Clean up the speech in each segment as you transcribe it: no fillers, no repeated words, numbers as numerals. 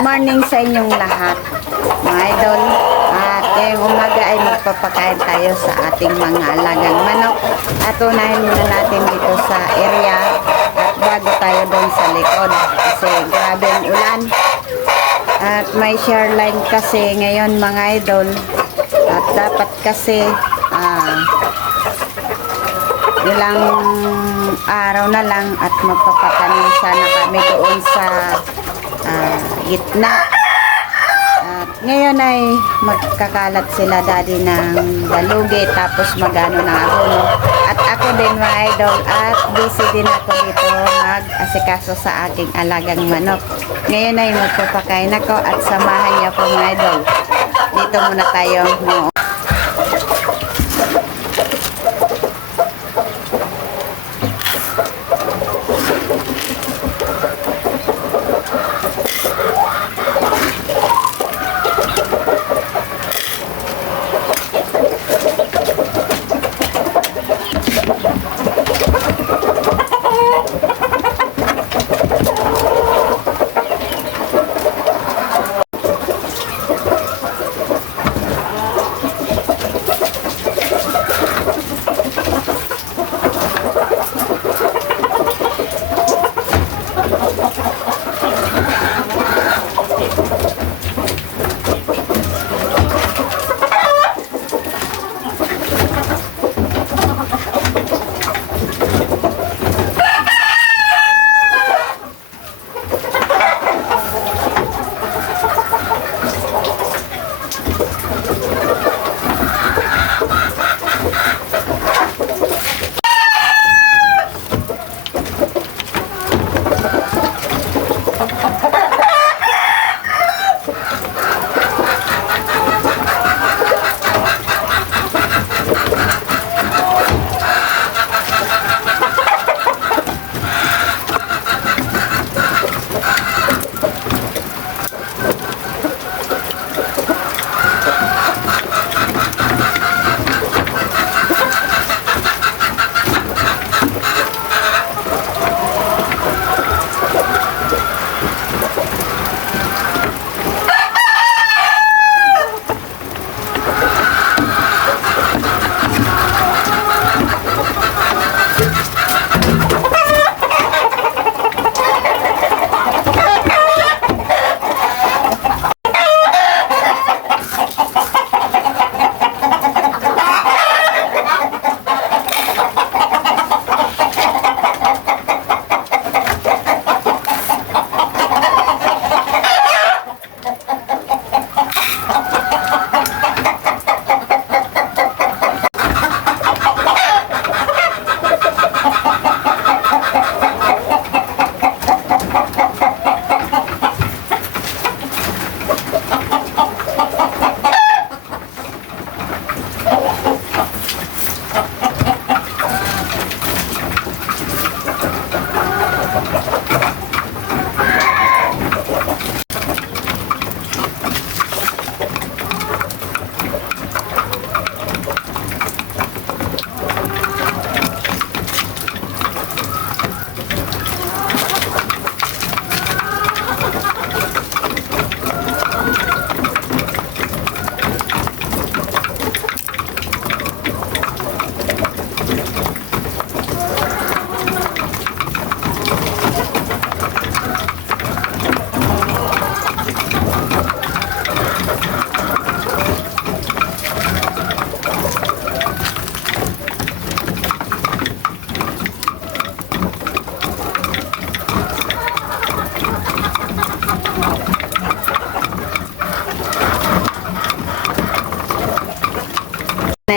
Good morning sa inyong lahat, mga idol. At ngayong umaga ay magpapakain tayo sa ating mga alagang manok. At unahin muna natin dito sa area at bago tayo doon sa likod kasi grabe ang ulan. At may share line kasi ngayon mga idol. At dapat kasi ilang araw na lang at magpapatanim sana kami doon sa gitna. At ngayon ay magkakalat sila daddy ng balugi tapos magano ng abono. At ako din mga idol at busy din ako dito mag-asikaso sa aking alagang manok. Ngayon ay magpapakain ako at samahan niyo ako mga idol. Dito muna tayo.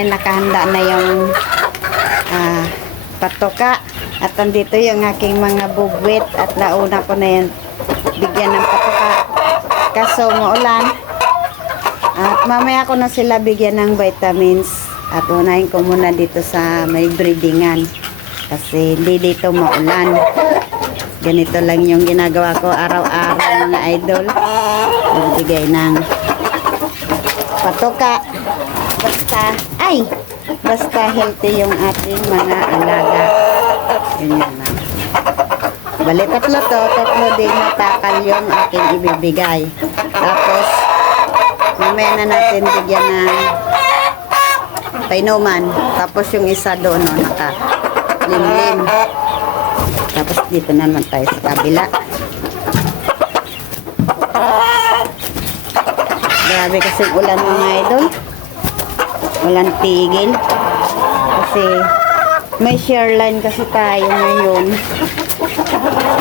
Nakahanda na yung patoka at andito yung aking mga bugwit at nauna ko na yan bigyan ng patoka kaso maulan at mamaya ko na sila bigyan ng vitamins at unahin ko muna dito sa may breedingan kasi hindi dito maulan. Ganito lang yung ginagawa ko araw-araw mga idol, magbigay ng patoka basta healthy yung ating mga alaga. Ganyan lang. Bali, tatlo to. Tatlo din na takal yung aking ibibigay. Tapos, mamaya na natin bigyan ng painuman. Tapos yung isa doon, no, naka-limlim. Tapos dito naman tayo sa kabila. Grabe kasi ulan mga idol. Walang tigil. Kasi may share line kasi tayo ngayon.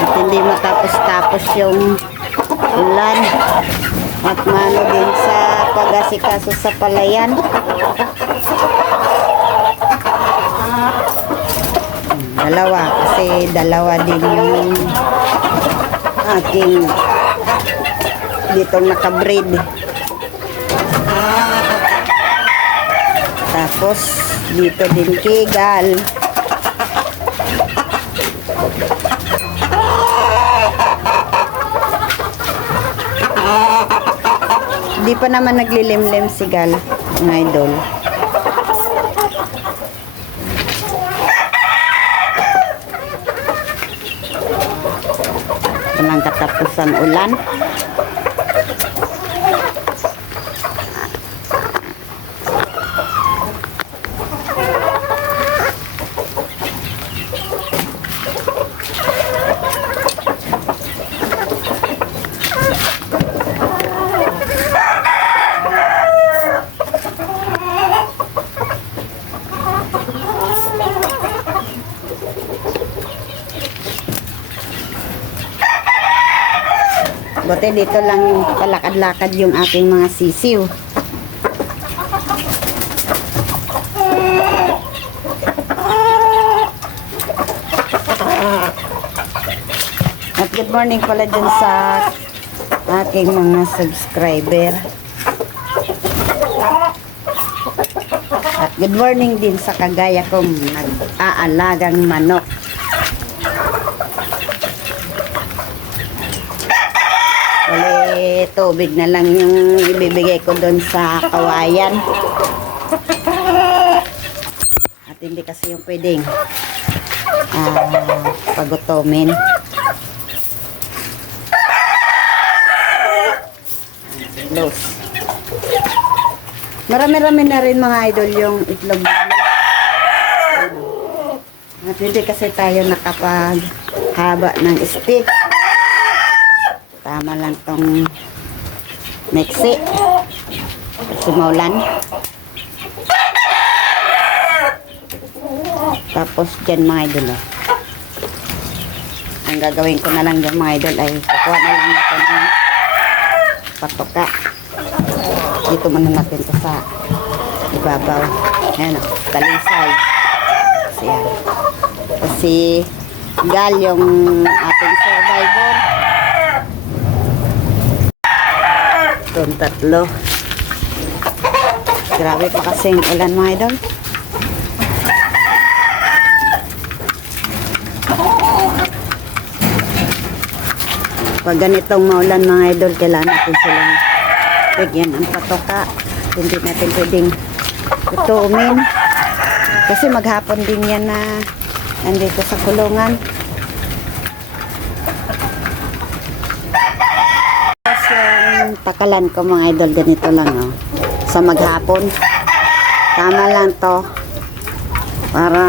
At hindi matapos-tapos yung ulan. At mano din sa pag-asikaso sa palayan. Dalawa. Kasi dalawa din yung aking dito naka-breed. Tapos dito din kigal. Di pa naman naglilimlim si Gal, mga idol. Walang katapusang ulan. Buti dito lang palakad-lakad yung aking mga sisiw. At good morning pala dyan sa aking mga subscriber. At good morning din sa kagaya kong nag-aalagang manok. Wala tubig na lang yung ibibigay ko doon sa kawayan. At hindi kasi yung pwedeng pagutomin. Close. Marami-rami na rin mga idol yung itlog. At hindi kasi tayo nakapaghaba ng stick. Tama lang tong mixi. Sumulan. Tapos dyan mga idol. Ang gagawin ko na lang dyan mga idol ay kukuha na lang ito ng patoka. Dito muna natin ito sa ibabaw. Ayan o, talisay. Kasi yan. Kasi Gal yung ating survivor. Itong tatlo. Grabe pa kasing ulan mga idol. Pag ganitong maulan mga idol, kailangan natin silang bigyan ng patoka. Hindi natin pwedeng tutumin. Kasi maghapon din yan na nandito sa kulungan. Yung takalan ko mga idol, ganito lang oh. Sa maghapon. Tama lang to. Para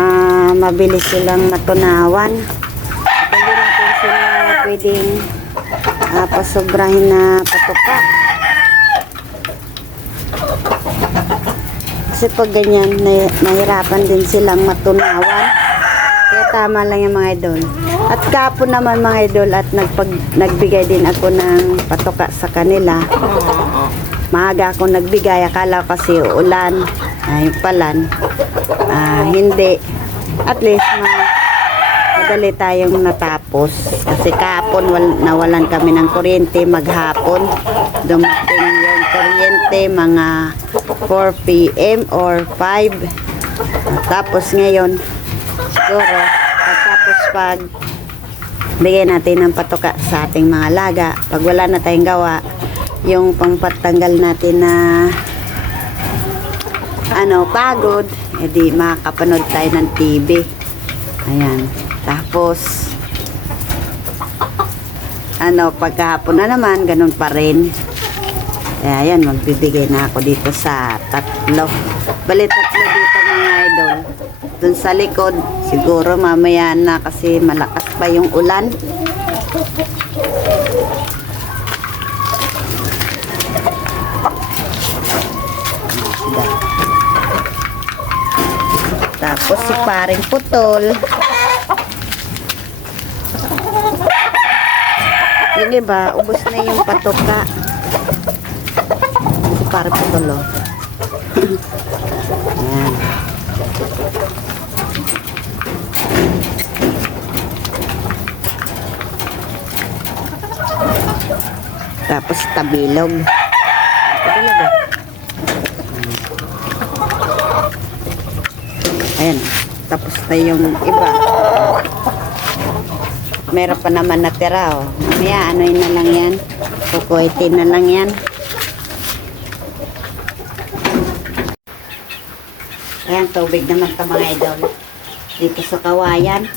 mabilis silang matunawan. At hindi natin sila pwedeng pasobrahin na patoka. Kasi pag ganyan, nahirapan din silang matunawan. Kaya tama lang yung mga idol. At kapon naman mga idol at nagbigay din ako ng patoka sa kanila. Maaga ako nagbigay. Akala ko kasi ulan. Ay palan. Hindi. At least madali tayong natapos. Kasi kapon nawalan kami ng kuryente maghapon. Dumating yung kuryente mga 4 p.m. or 5. Tapos ngayon siguro pag bigyan natin ng patoka sa ating mga alaga. Pag wala na tayong gawa, yung pangpatanggal natin na pagod, edi makakapanood tayo ng TV. Ayan. Tapos Pagkahapon na naman, ganun pa rin. Kaya yan, magbibigay na ako dito sa 3. Bali 3 dito mga idol. Dun sa likod, siguro mamaya na kasi malakas pa yung ulan. Tapos si paring putol. Yung iba, ubos na yung patoka. Si paring putol, oh. Ayan. Tapos tabilog. Tabilog, oh. Ayan, tapos na yung iba. Meron pa naman natira, oh. Mamaya, ano yun na lang yan. Kukuhitin na lang yan. Ayan, tubig naman ito mga idol. Dito sa kawayan.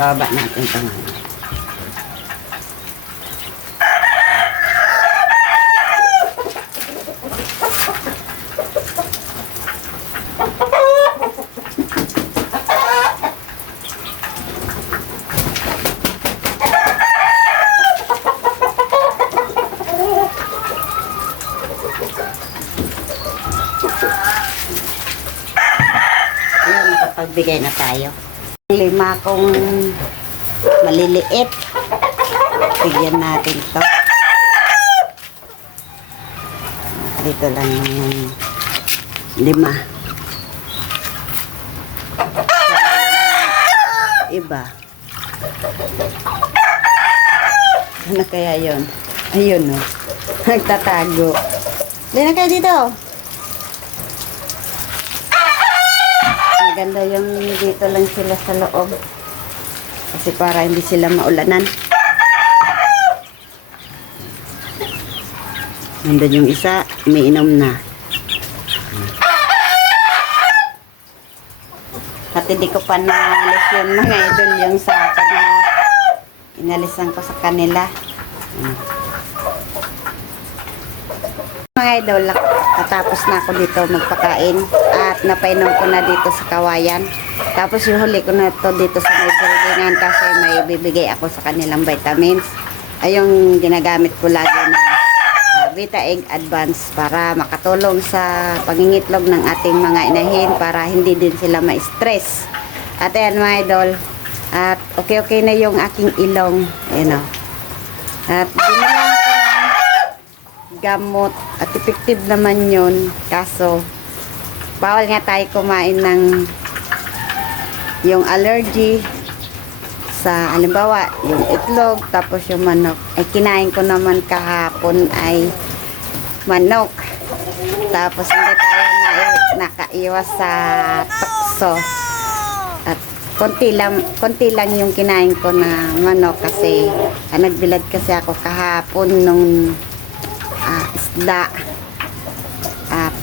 Baba natin ito nga. Ayun, nakapagbigay na tayo. 5 kong maliliit. Bigyan natin to. Dito lang yung 5. Iba. Ano kaya yun? Ayun, oh. Nagtatago. Dali na kayo dito. Maganda yung dito lang sila sa loob. Kasi para hindi sila maulanan. Nandun yung isa, umiinom na. At hindi ko pa naalis yun mga idol yung sa akin na inalisan ko sa kanila. Mga idol, natapos na ako dito magpakain at napainom ko na dito sa kawayan. Tapos yung huli ko na ito dito sa may buildingan kasi may bibigay ako sa kanilang vitamins. Ay yung ginagamit ko lagi na Vita Egg Advance para makatulong sa pangingitlog ng ating mga inahin para hindi din sila ma-stress. At ayan mga idol, at okay na yung aking ilong. Ayan o. At binila ko ng gamot at effective naman yun. Kaso, bawal nga tayo kumain ng yung allergy sa halimbawa yung itlog tapos yung manok ay kinain ko naman kahapon ay manok tapos hindi tayo nakaiwas sa tukso at konti lang yung kinain ko na manok kasi nagbilad kasi ako kahapon nung isda.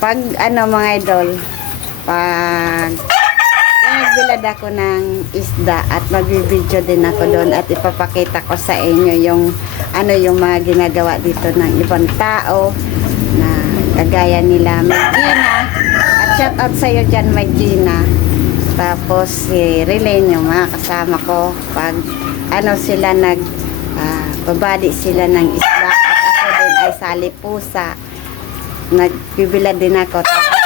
Pag mga idol, pag nagbilad ako ng isda at magbibideo din ako doon at ipapakita ko sa inyo yung yung mga ginagawa dito ng ibang tao na kagaya nila Magina. At shout out sa iyo dyan Magina. Tapos si Relaine, yung mga kasama ko, pag sila babadi sila ng isda at ako din ay sali pusa, nagbibila din ako. Tapos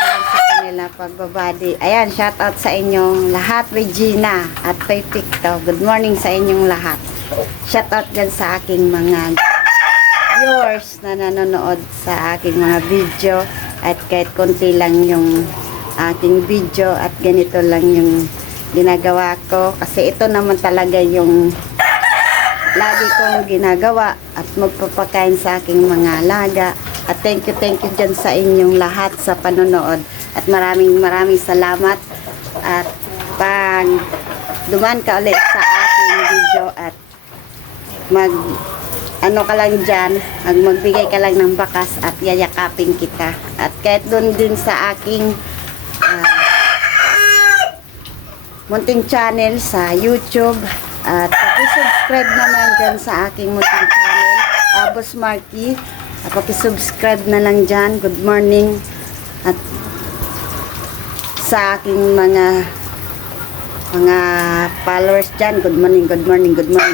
lang sa kanila pagbabadi. Ayan, shout out sa inyong lahat, Regina at kay Picto. Good morning sa inyong lahat. Shout out dyan sa aking mga viewers na nanonood sa aking mga video at kahit konti lang yung aking video at ganito lang yung ginagawa ko kasi ito naman talaga yung lagi kong ginagawa at magpapakain sa aking mga alaga at thank you dyan sa inyong lahat sa panonood at maraming salamat at pag duman ka ulit sa aking video at ka lang dyan, magbigay ka lang ng bakas at yayakapin kita at kahit doon din sa aking munting channel sa YouTube at paki-subscribe naman dyan sa aking munting channel Boss Marky paki-subscribe na lang dyan. Good morning at sa aking mga followers dyan, good morning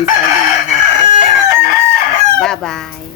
sa inyo lahat. Bye bye.